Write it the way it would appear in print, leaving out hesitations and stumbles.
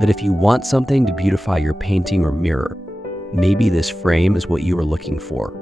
that if you want something to beautify your painting or mirror, maybe this frame is what you are looking for.